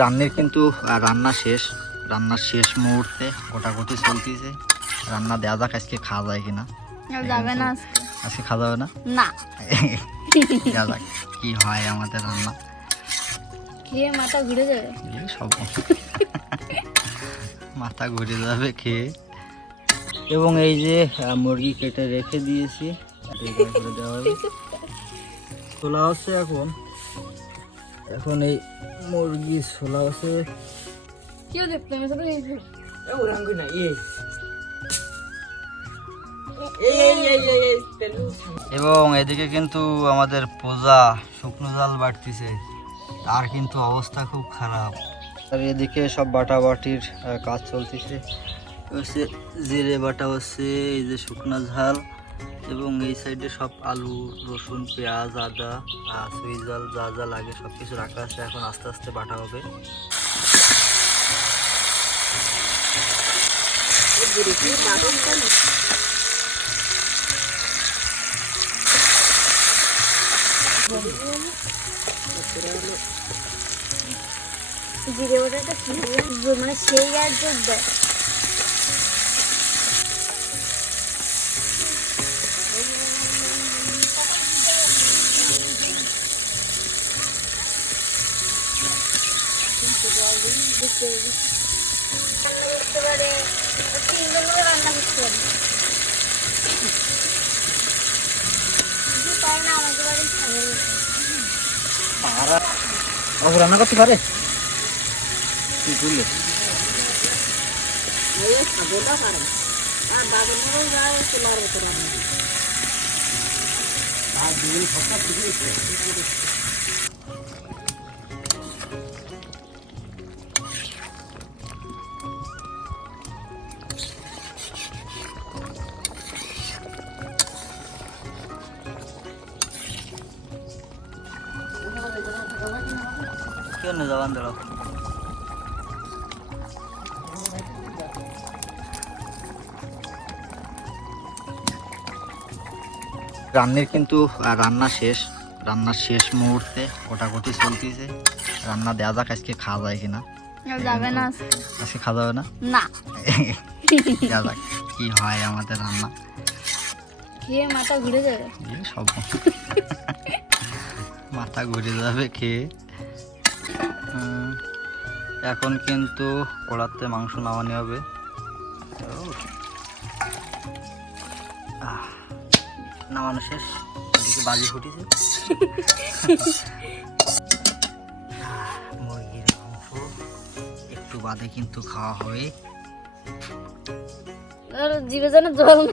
রান্নার কিন্তু রান্না শেষ, রান্নার শেষ মুহূর্তে কোটাকুটি চলতেছে। রান্না দেওয়া যাক, আজকে খাওয়া যায় কিনা। যাবে না আজকে খাওয়া যাবে না, না দেওয়া যাক কি হয় আমাদের রান্না। খেয়ে মাথা ঘুরে যাবে, সব মাথা ঘুরে যাবে খেয়ে। এবং এই যে মুরগি কেটে রেখে দিয়েছি, দেওয়া হবে। ছোলা হচ্ছে এখন এই মুরগি ছোলা হচ্ছে। কেউ দেখতে এবং এদিকে কিন্তু আমাদের পূজা শুকনো জাল বাড়তিছে, তার কিন্তু অবস্থা খুব খারাপ। আর এদিকে সব বাটাবাটির কাজ চলতেছে, হচ্ছে জিরে বাটা হচ্ছে, এই যে শুকনো ঝাল, এবং এই সাইডে সব আলু, রসুন, পেঁয়াজ, আদা, সুই জাল, যা যা লাগে সব কিছু রাখা আছে। এখন আস্তে আস্তে বাটা হবে। জিরে ওটাটা মানে সেই আর যোগ দেয়। বুঝতে পারে তিনজনকে রান্না করতে পারে, তাই না? আমাদের বাড়ি রান্না করতে পারে কেন জবান ধরো। রান্নার কিন্তু রান্না শেষ, রান্নার শেষ মুহূর্তে কোটাকুটি চলতেছে। রান্না দেওয়া যাক, আজকে খাওয়া যায় কিনা। যাবে না আজকে খাওয়া যাবে না, না দেওয়া যাক কি হয় আমাদের রান্না। খেয়ে মাথা ঘুরে যাবে, সব মাথা ঘুরে যাবে খেয়ে। এখন কিন্তু কড়াতে মাংস নামানো হবে। নামানো শেষ, এদিকে বাজি ফুটেছে। মুরগির মাংস একটু বাদে কিন্তু খাওয়া হবে। জিভে যেন জল